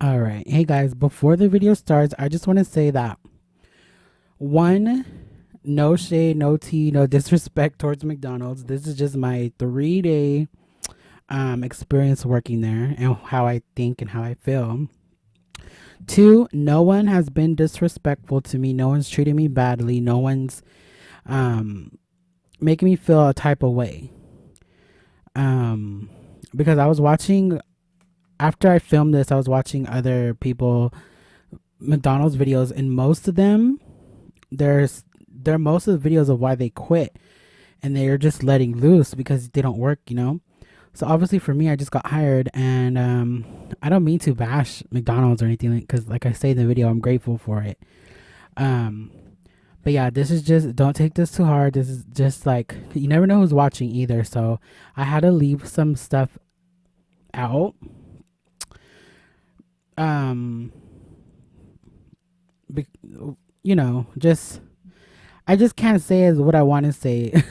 All right. Hey guys, before the video starts, I just want to say that one, no shade, no tea, no disrespect towards McDonald's. This is just my 3 day experience working there and how I think and how I feel. Two, no one has been disrespectful to me. No one's treating me badly. No one's um making me feel a type of way. Um because I was watching after I filmed this, I was watching other people McDonald's videos, and most of them, they're most of the videos of why they quit, and they're just letting loose because they don't work. So obviously for me, I just got hired, and I don't mean to bash McDonald's or anything, because like I say in the video, I'm grateful for it. Um, but yeah, this is just, don't take this too hard. This is just like, you never know who's watching either. So I had to leave some stuff out. Um, be, just I just can't say as what I want to say.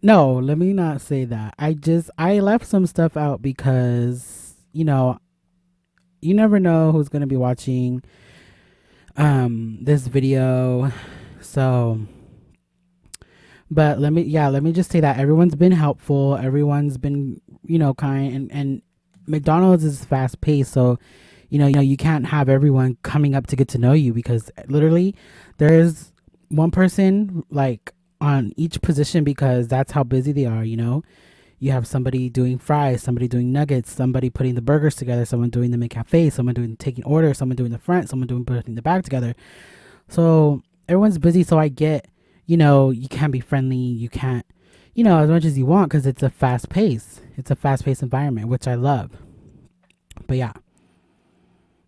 No, let me not say that. I left some stuff out because you never know who's gonna be watching this video. So, but let me just say that everyone's been helpful. Everyone's been kind, and McDonald's is fast paced, so you can't have everyone coming up to get to know you, because literally there's one person like on each position, because that's how busy they are. You have somebody doing fries, somebody doing nuggets, somebody putting the burgers together, someone doing the McCafe, someone doing taking orders, someone doing the front, someone doing putting the bag together. So everyone's busy. So I get, you can't be friendly. You can't, as much as you want, because it's a fast pace. It's a fast paced environment, which I love. But yeah,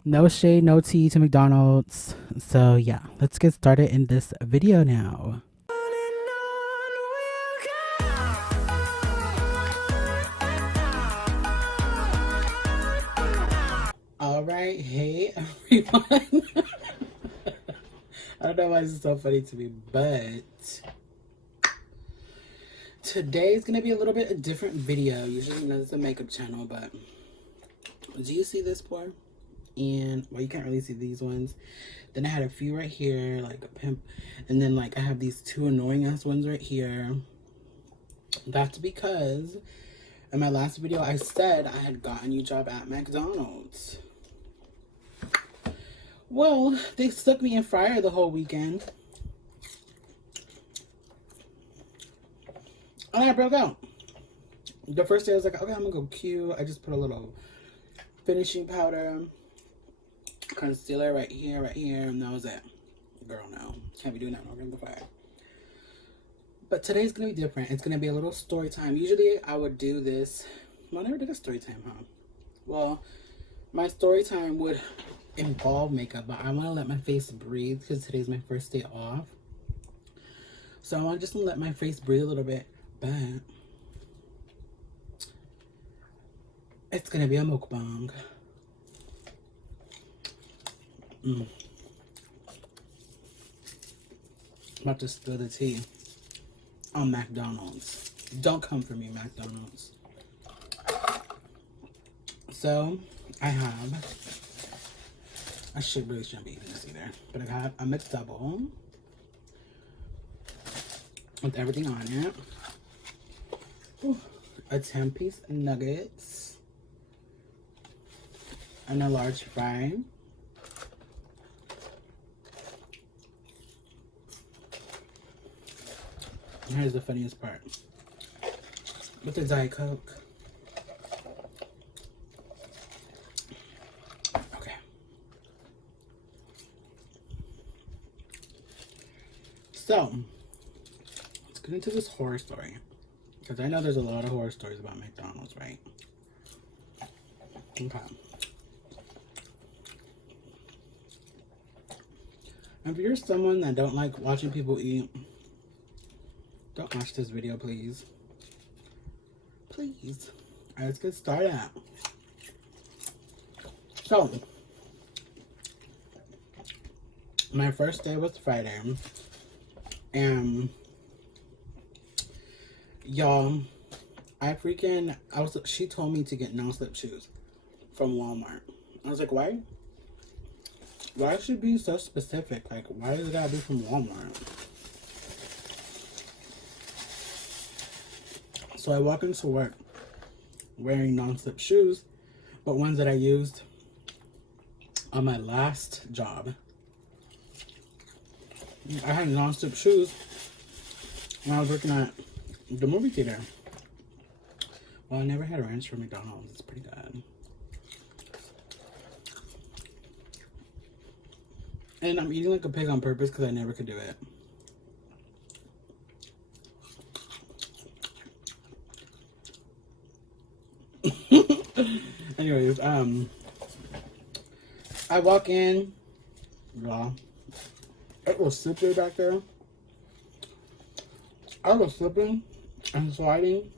no shade, no tea to McDonald's. So yeah, let's get started in this video now. All right, hey everyone. I don't know why this is so funny to me, but today is gonna be a little bit a different video. Usually, it's a makeup channel, but do you see this pour? And well, you can't really see these ones. Then I had a few right here, like a pimp, and then like I have these two annoying ass ones right here. That's because in my last video I said I had gotten a new job at McDonald's. Well, they stuck me in fryer the whole weekend. And I broke out. The first day I was like, okay, I'm gonna go cute. I just put a little finishing powder, concealer right here, and that was it. Girl, no. Can't be doing that no the fire. But today's gonna be different. It's gonna be a little story time. Usually I would do this. Well, I never did a story time, huh? Well, my story time would involve makeup, but I want to let my face breathe because today's my first day off. So I want to just let my face breathe a little bit, but it's gonna be a mukbang. I'm about to spill the tea on McDonald's. Don't come for me, McDonald's. So I really shouldn't be eating this either, but I got a mixed double with everything on it. Ooh, a 10-piece nuggets and a large fry. And here's the funniest part. With the Diet Coke. Okay. So, let's get into this horror story. Because I know there's a lot of horror stories about McDonald's, right? Okay. If you're someone that don't like watching people eat, don't watch this video, please. Please. Alright, let's get started. So, my first day was Friday. And, y'all, she told me to get non-slip shoes from Walmart. I was like, why? Why should it be so specific? Like, why does it gotta be from Walmart? So I walk into work wearing non-slip shoes, but ones that I used on my last job. I had non-slip shoes when I was working at the movie theater. Well, I never had ranch from McDonald's. It's pretty good. And I'm eating like a pig on purpose because I never could do it. Anyways, I walk in. Well, it was slippery back there. I was slipping and sliding.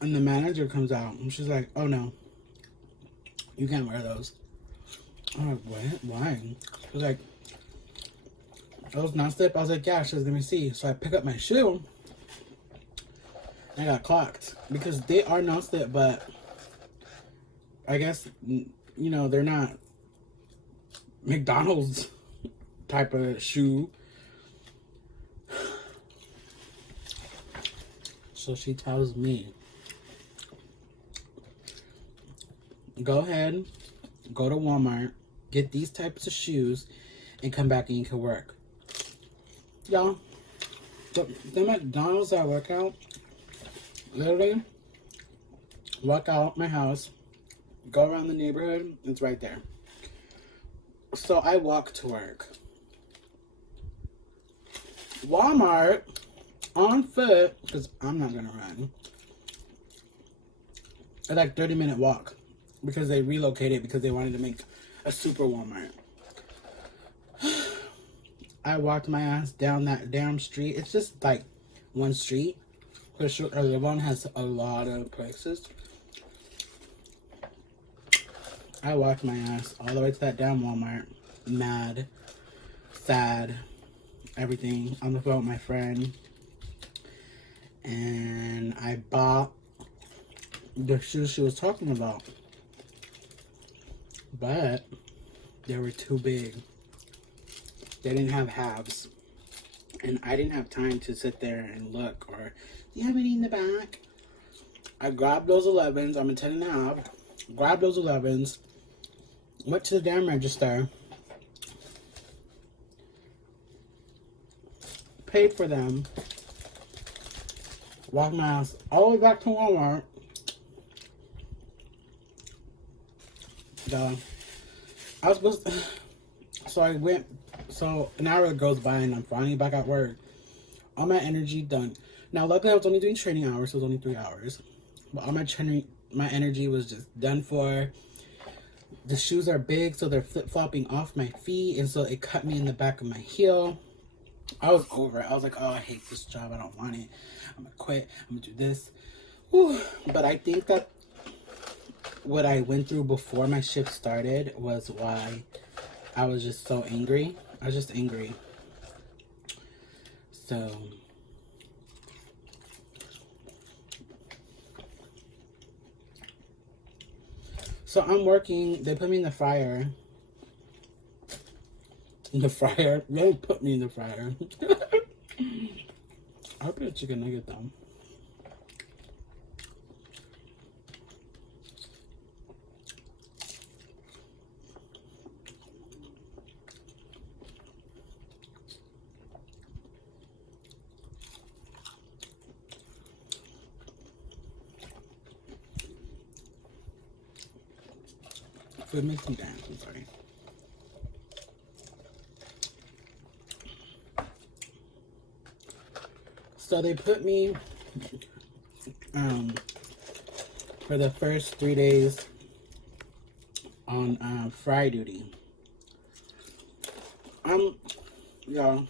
And the manager comes out and she's like, oh no, you can't wear those. I'm like, what? Why? She's like, those non-slip? I was like, yeah. She says, let me see. So I pick up my shoe. I got clocked because they are non-slip, but I guess, you know, they're not McDonald's type of shoe. So she tells me, go ahead, go to Walmart, get these types of shoes, and come back and you can work. Y'all, the McDonald's I work out, literally, walk out my house, go around the neighborhood, it's right there. So I walk to work. Walmart, on foot, because I'm not going to run, a like 30-minute walk. Because they relocated because they wanted to make a super Walmart. I walked my ass down that damn street. It's just like one street. Because the one has a lot of places. I walked my ass all the way to that damn Walmart. Mad. Sad. Everything. On the phone with my friend. And I bought the shoes she was talking about. But they were too big. They didn't have halves. And I didn't have time to sit there and look. Or, do you have any in the back? I grabbed those 11s. I'm a 10 and a half. Grabbed those 11s. Went to the damn register. Paid for them. Walked my ass all the way back to Walmart. I was supposed to, so I went, so an hour goes by and I'm finally back at work. All my energy done. Now, luckily I was only doing training hours, so it was only 3 hours. But all my energy was just done for. The shoes are big, so they're flip-flopping off my feet, and so it cut me in the back of my heel. I was over it. I was like, oh, I hate this job. I don't want it. I'm gonna quit. I'm gonna do this. Whew. But I think that what I went through before my shift started was why I was just so angry. I was just angry. So I'm working. They put me in the fryer. In the fryer? They put me in the fryer. I'll put a chicken nugget though. Food makes me dance, I'm sorry. So they put me for the first 3 days on fry duty. Y'all,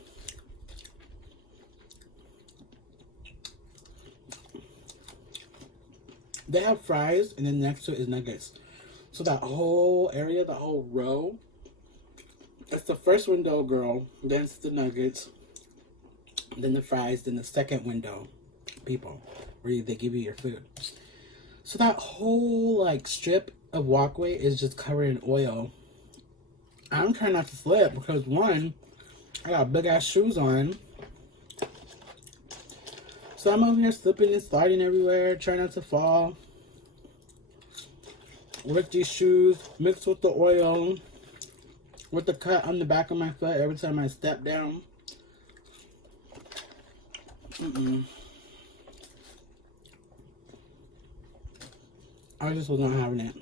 they have fries and then next to it is nuggets. So that whole area, the whole row, it's the first window, girl, then it's the nuggets, then the fries, then the second window, people, where they give you your food. So that whole like strip of walkway is just covered in oil. I'm trying not to slip because one, I got big ass shoes on. So I'm over here slipping and sliding everywhere, trying not to fall. With these shoes, mixed with the oil, with the cut on the back of my foot every time I step down. I just was not having it.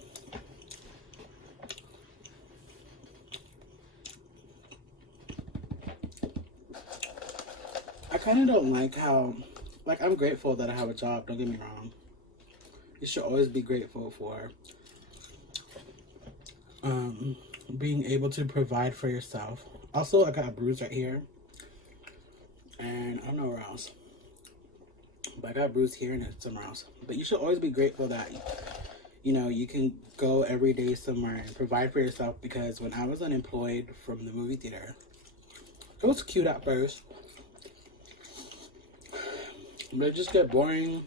I kind of don't like how, like, I'm grateful that I have a job, don't get me wrong. You should always be grateful for being able to provide for yourself. Also, I got a bruise right here, and I don't know where else, but I got a bruise here and it's somewhere else. But you should always be grateful that, you know, you can go every day somewhere and provide for yourself, because when I was unemployed from the movie theater, it was cute at first, but it just get boring.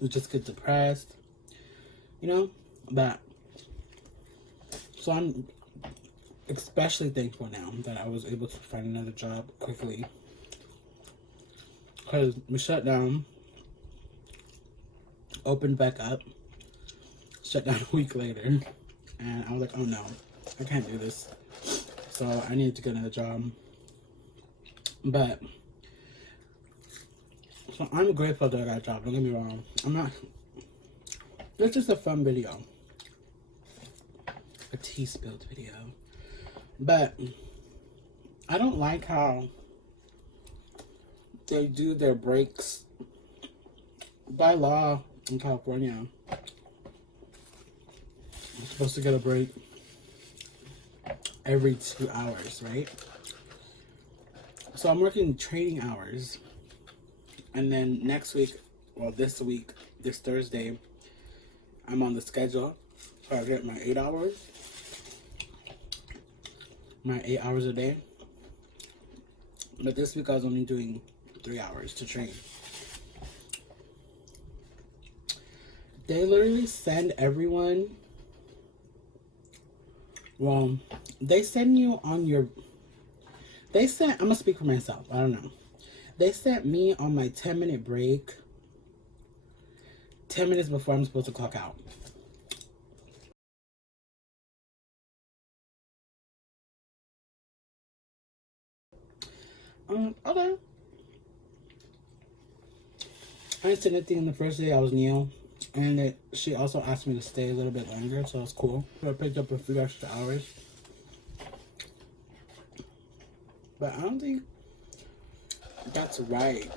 You just get depressed, you know. But so I'm especially thankful now that I was able to find another job quickly, because we shut down, opened back up, shut down a week later, and I was like, oh no, I can't do this. So I need to get another job. But so I'm grateful that I got a job, don't get me wrong. I'm not, it's just a fun video. A tea spilled video. But I don't like how they do their breaks. By law in California, you're supposed to get a break every 2 hours, right? So I'm working training hours. And then next week, well, this week, this Thursday, I'm on the schedule. So I get my 8 hours. My 8 hours a day. But this week I was only doing 3 hours to train. They literally send everyone, well, they send you on your, I'm gonna speak for myself, I don't know. They sent me on my 10-minute break 10 minutes before I'm supposed to clock out. Okay. I didn't say anything the first day. I was new. And she also asked me to stay a little bit longer, so it's cool. I picked up a few extra hours. But I don't think that's right.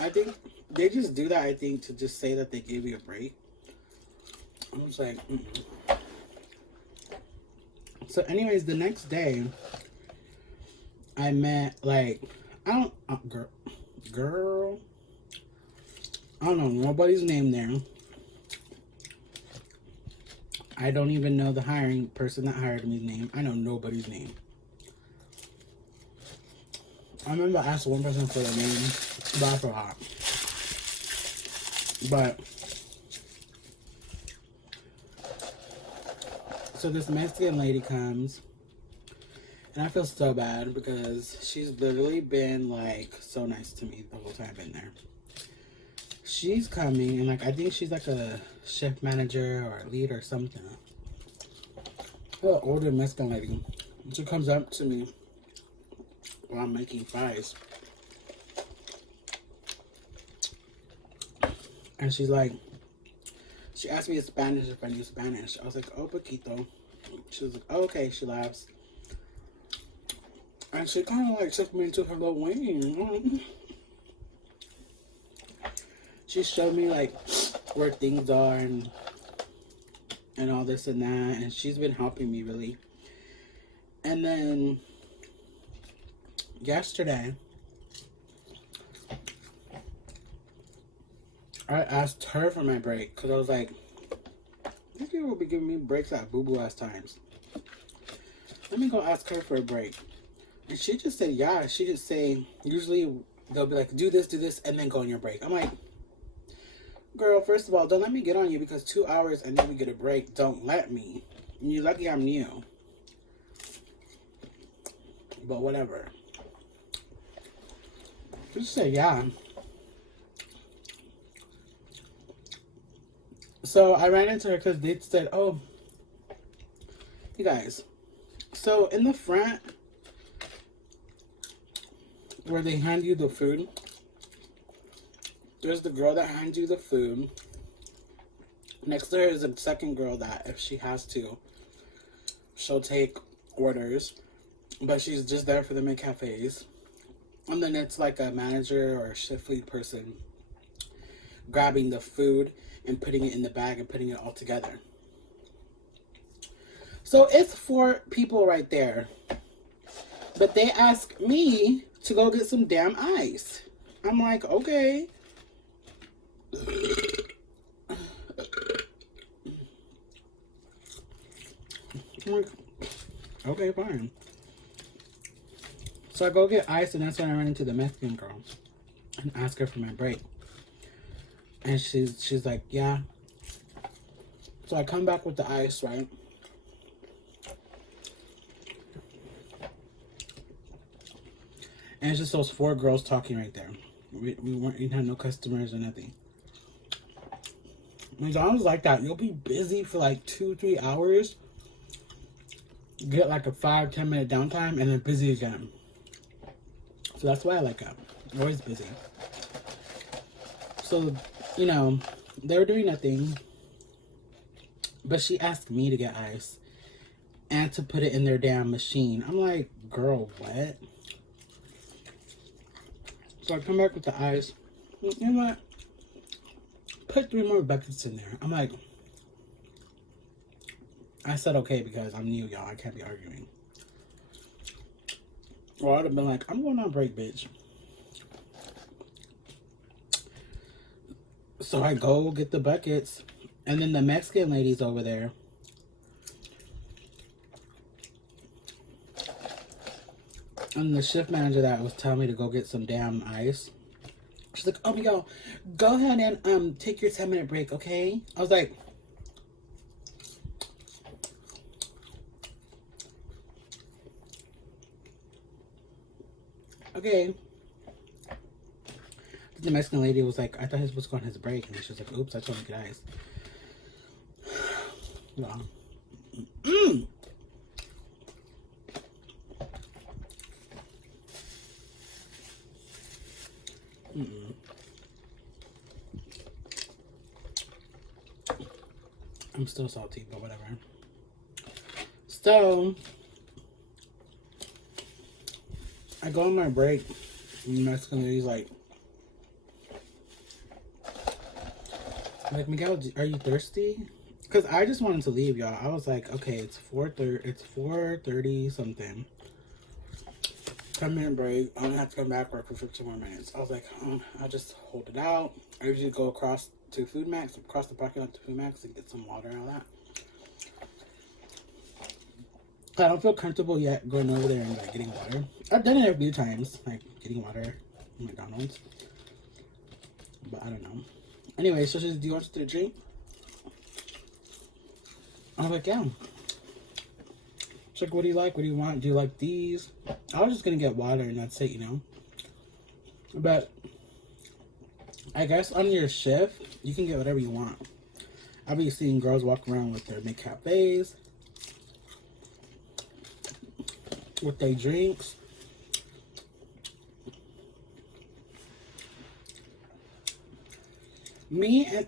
I think they just do that, I think, to just say that they gave you a break. I was like, So anyways, the next day, I met, like, I don't, girl, I don't know nobody's name there. I don't even know the hiring person that hired me's name. I know nobody's name. I remember I asked one person for their name, but I forgot. But so this Mexican lady comes, and I feel so bad because she's literally been like so nice to me the whole time I've been there. She's coming, and like I think she's like a shift manager or a lead or something. An older Mexican lady. She comes up to me while I'm making fries, and she's like, she asked me in Spanish if I knew Spanish. I was like, oh, poquito. She was like, oh, okay. She laughs, and she kind of like took me into her little wing. She showed me like where things are and all this and that, and she's been helping me really. And then yesterday, I asked her for my break because I was like, these people will be giving me breaks at boo-boo ass times. Let me go ask her for a break. And she just said, yeah. She just say, usually they'll be like, do this, and then go on your break. I'm like, Girl, first of all, don't let me get on you because 2 hours and then we get a break. Don't let me. You're lucky I'm new. But whatever. Just say yeah. So I ran into her because they said, oh, you guys. So in the front, where they hand you the food, there's the girl that hands you the food. Next to her is a second girl that, if she has to, she'll take orders. But she's just there for the McCafes. And then it's like a manager or a shift lead person grabbing the food and putting it in the bag and putting it all together. So it's 4 people right there. But they ask me to go get some damn ice. I'm like, okay. I'm like, okay, fine. So I go get ice, and that's when I run into the Mexican girl and ask her for my break. And she's like, yeah. So I come back with the ice, right? And it's just those 4 girls talking right there. We didn't have no customers or nothing. McDonald's like that. You'll be busy for like 2-3 hours. Get like a 5-10 minute downtime and then busy again. So that's why I like it. Always busy. So, you know, they were doing nothing. But she asked me to get ice. And to put it in their damn machine. I'm like, girl, what? So I come back with the ice. You know what? Put 3 more buckets in there. I'm like, I said okay because I'm new, y'all. I can't be arguing. Or I'd have been like, I'm going on break, bitch. So I go get the buckets. And then the Mexican lady's over there. And the shift manager that was telling me to go get some damn ice. She's like, oh my God, go ahead and take your 10-minute break, okay? I was like, okay. The Mexican lady was like, I thought he was supposed to go on his break. And she was like, oops, I told him to get ice. Well, I'm still salty, but whatever. So, I go on my break, and the Mexican lady's like, Miguel, are you thirsty? Because I just wanted to leave, y'all. I was like, okay, it's 4:30 something. 10-minute break. I only have to come back work for 15 more minutes. I was like, I'll just hold it out. I usually go across to Food Max, across the parking lot to Food Max and get some water and all that. I don't feel comfortable yet going over there and like getting water. I've done it a few times, like getting water at McDonald's. But I don't know. Anyway, so she said, do you want something to drink? I was like, yeah. She's like, what do you like? What do you want? Do you like these? I was just gonna get water and that's it, you know. But I guess on your shift, you can get whatever you want. I've been seeing girls walk around with their McCafes, with their drinks.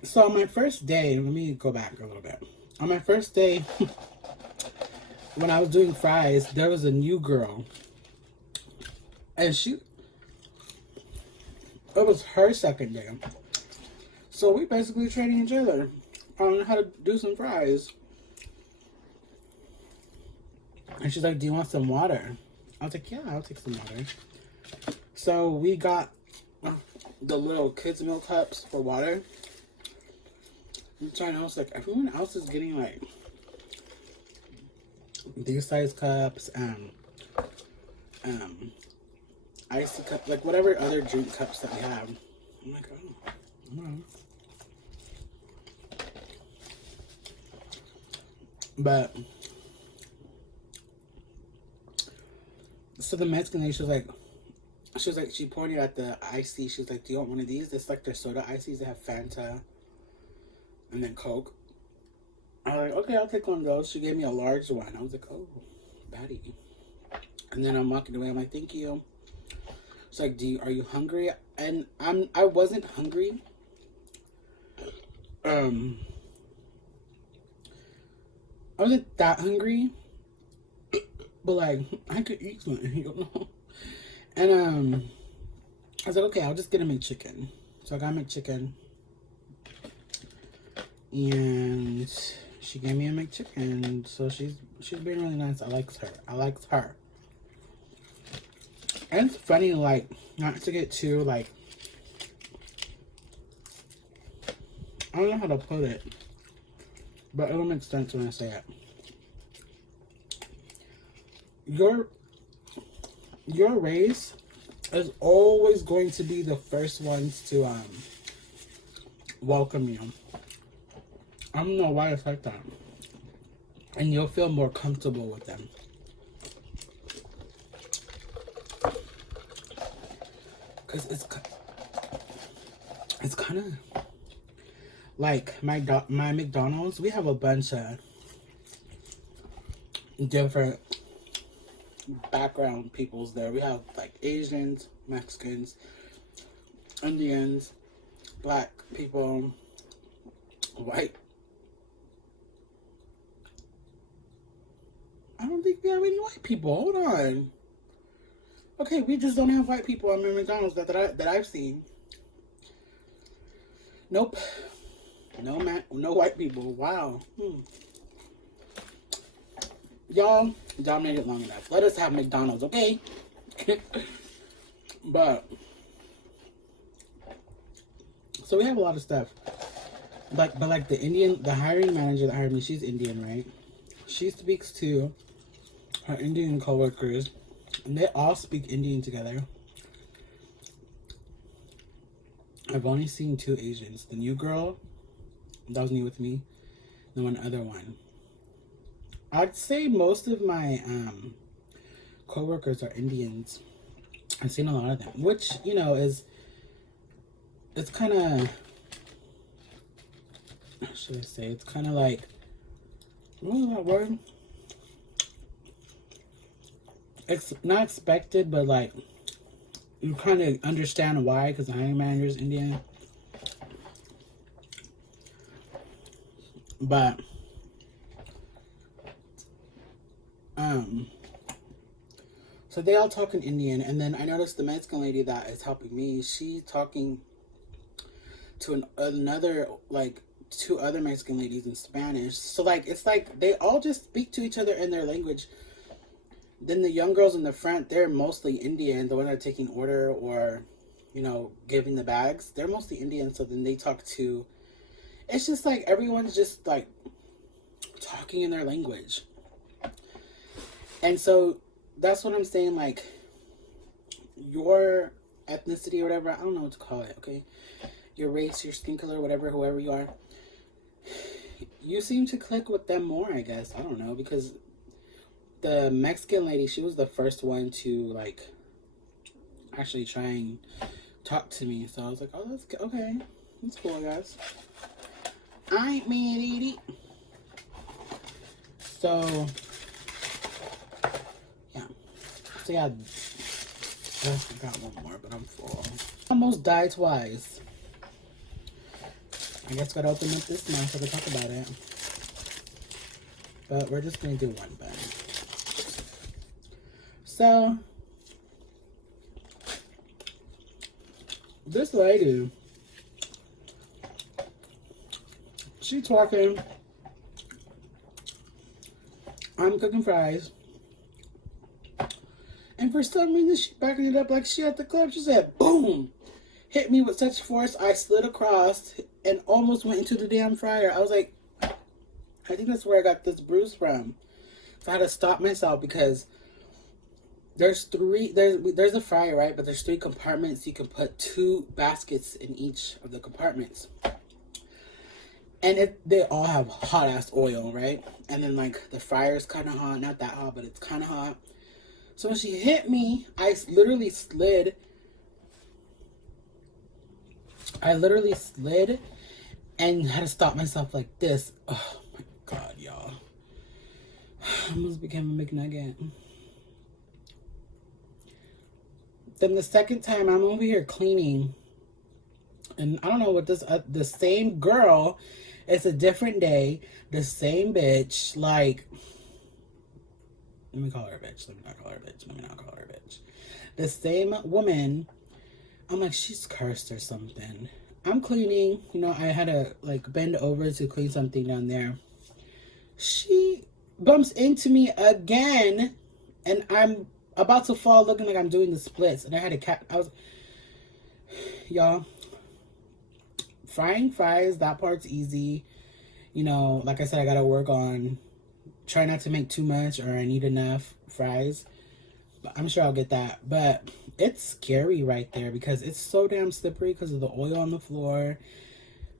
So on my first day, let me go back a little bit. On my first day, when I was doing fries, there was a new girl. And it was her second day. So we basically trading each other on how to do some fries. And she's like, do you want some water? I was like, yeah, I'll take some water. So we got the little kids' meal cups for water. I'm trying to, I was like, everyone else is getting like these size cups, icy cup, like whatever other drink cups that we have. I'm like, oh, I don't know. But so the Mexican lady, she pointed at the icy. She was like, "Do you want one of these? It's like their soda ices. They have Fanta and then Coke." I was like, "Okay, I'll take one of those." She gave me a large one. I was like, "Oh, baddie." And then I'm walking away. I'm like, "Thank you." She's like, are you hungry?" And I wasn't hungry. I wasn't that hungry, but like I could eat something, you know. And I was like, okay, I'll just get a McChicken. So I got a McChicken, and she gave me a McChicken. So she's being really nice. I likes her. And it's funny, like, not to get too like, I don't know how to put it, but it'll make sense when I say it. Your race is always going to be the first ones to welcome you. I don't know why it's like that. And you'll feel more comfortable with them. Because it's kind of like my McDonald's. We have a bunch of different background peoples there. We have like Asians, Mexicans, Indians, black people, white. I don't think we have any white people. Hold on. Okay, we just don't have white people at McDonald's that I've seen. Nope. No white people. Wow. Y'all made it long enough. Let us have McDonald's, okay? But so we have a lot of stuff. But like the hiring manager that hired me, she's Indian, right? She speaks to her Indian coworkers, and they all speak Indian together. I've only seen 2 Asians. The new girl, that was new with me, and one other one. I'd say most of my coworkers are Indians. I've seen a lot of them, which, you know, it's kind of, how should I say? It's kind of like, what was that word? It's not expected, but like, you kind of understand why, because the hiring manager is Indian. But so they all talk in Indian, and then I noticed the Mexican lady that is helping me, she talking to another, like, 2 other Mexican ladies in Spanish. So like, it's like they all just speak to each other in their language. Then the young girls in the front, they're mostly Indian. The one that are taking order or, you know, giving the bags, they're mostly Indian. So then they talk to, it's just like everyone's just like talking in their language. And so that's what I'm saying, like, your ethnicity or whatever, I don't know what to call it, okay? Your race, your skin color, whatever, whoever you are, you seem to click with them more, I guess. I don't know, because the Mexican lady, she was the first one to, like, actually try and talk to me. So I was like, oh, that's okay. That's cool, I guess. I ain't mad at it. So, yeah. So, yeah. I got one more, but I'm full. Almost died twice. I guess gotta open up this mouth so I can talk about it. But we're just gonna do one bag. So, this lady, she talking, I'm cooking fries, and for some reason she backing it up like she at the club. She said, boom, hit me with such force I slid across and almost went into the damn fryer. I was like, I think that's where I got this bruise from. So I had to stop myself because there's a fryer, right? But there's 3 compartments. You can put 2 baskets in each of the compartments. And they all have hot ass oil, right? And then like the fryer's kind of hot, not that hot, but it's kind of hot. So when she hit me, I literally slid. And had to stop myself like this. Oh my god, y'all. I almost became a McNugget. Then the second time I'm over here cleaning, and I don't know what this, the same girl, it's a different day, the same bitch, like, let me call her a bitch, let me not call her a bitch. The same woman, I'm like, she's cursed or something. I'm cleaning, you know, I had to like bend over to clean something down there. She bumps into me again, and I'm about to fall looking like I'm doing the splits, and I had y'all, frying fries, that part's easy. You know, like I said, I gotta work on try not to make too much, or I need enough fries. But I'm sure I'll get that. But it's scary right there because it's so damn slippery because of the oil on the floor,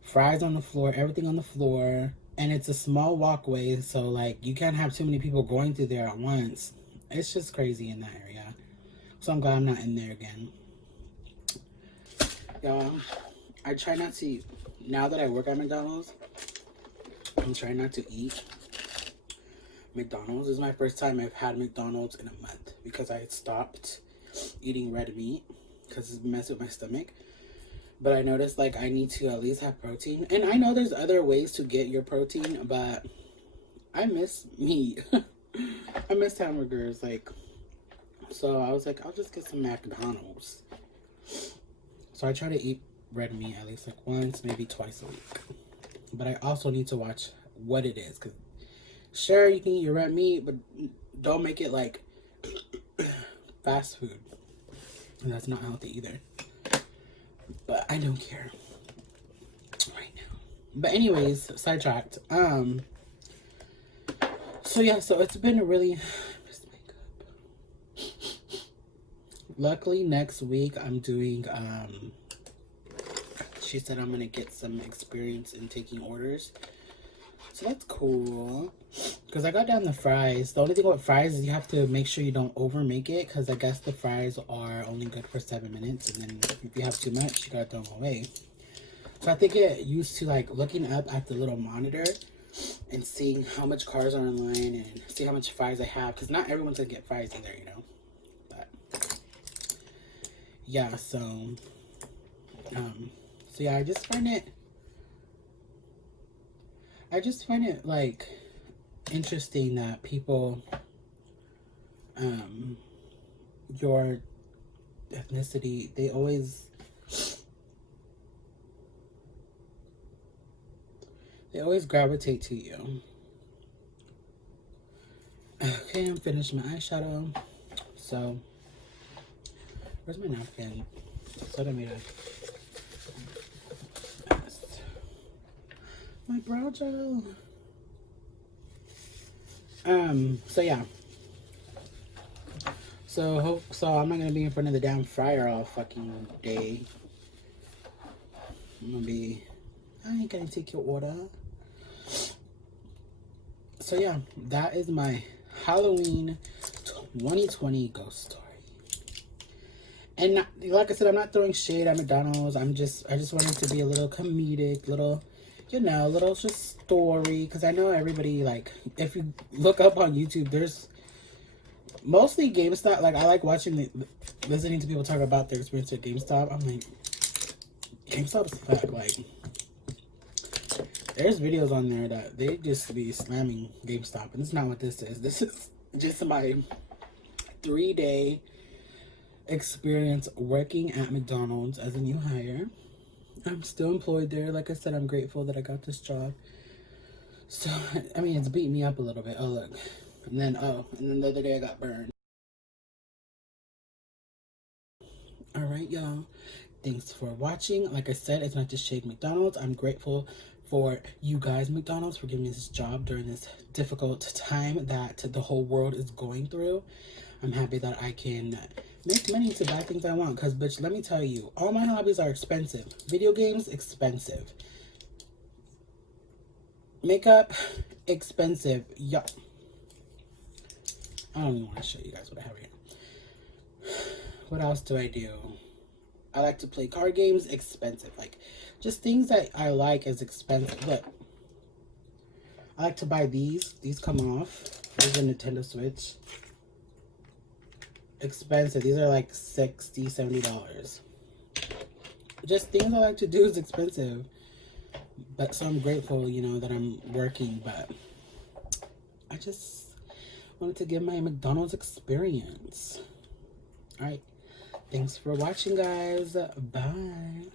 fries on the floor, everything on the floor. And it's a small walkway, so like you can't have too many people going through there at once. It's just crazy in that area. So I'm glad I'm not in there again. Y'all, I try not to, now that I work at McDonald's, I'm trying not to eat McDonald's. This is my first time I've had McDonald's in a month because I had stopped eating red meat because it's messed with my stomach. But I noticed like I need to at least have protein. And I know there's other ways to get your protein, but I miss meat. I miss hamburgers. Like, so I was like, I'll just get some McDonald's. So I try to eat red meat at least like once, maybe twice a week. But I also need to watch what it is. Because sure, you can eat your red meat, but don't make it like fast food. And that's not healthy either. But I don't care right now. But anyways, sidetracked. So yeah, so it's been a really luckily next week I'm doing she said I'm gonna get some experience in taking orders. So that's cool. Because I got down the fries. The only thing with fries is you have to make sure you don't over make it. Because I guess the fries are only good for 7 minutes. And then if you have too much, you gotta throw them away. So I think it used to like looking up at the little monitor and seeing how much cars are online and see how much fries I have. Because not everyone's gonna get fries either, you know. But yeah, so yeah, I just find it like interesting that people your ethnicity, they always gravitate to you. Okay, I'm finished my eyeshadow. So where's my napkin? So I made my brow gel. So yeah. So I'm not gonna be in front of the damn fryer all fucking day. I ain't gonna take your order. So yeah, that is my Halloween 2020 ghost story. And like I said, I'm not throwing shade at McDonald's. I just wanted to be a little comedic, little, you know, little just story. Because I know everybody, like, if you look up on YouTube, there's mostly GameStop. Like, I like listening to people talk about their experience at GameStop. I'm like, GameStop is fact. Like, there's videos on there that they just be slamming GameStop. And it's not what this is. This is just my 3-day experience working at McDonald's as a new hire. I'm still employed there. Like I said, I'm grateful that I got this job. So, I mean, it's beating me up a little bit. Oh, look. And then the other day I got burned. All right, y'all. Thanks for watching. Like I said, it's not just shade McDonald's. I'm grateful for you guys, McDonald's, for giving me this job during this difficult time that the whole world is going through. I'm happy that I can make money to buy things I want. Because, bitch, let me tell you, all my hobbies are expensive. Video games, expensive. Makeup, expensive. Yeah. I don't even want to show you guys what I have right now. What else do I do? I like to play card games, expensive. Like, just things that I like is expensive. Look, I like to buy these. These come off. There's a Nintendo Switch. Expensive. These are like $60, $70. Just things I like to do is expensive. But so I'm grateful, you know, that I'm working. But I just wanted to give my McDonald's experience. All right. Thanks for watching, guys. Bye.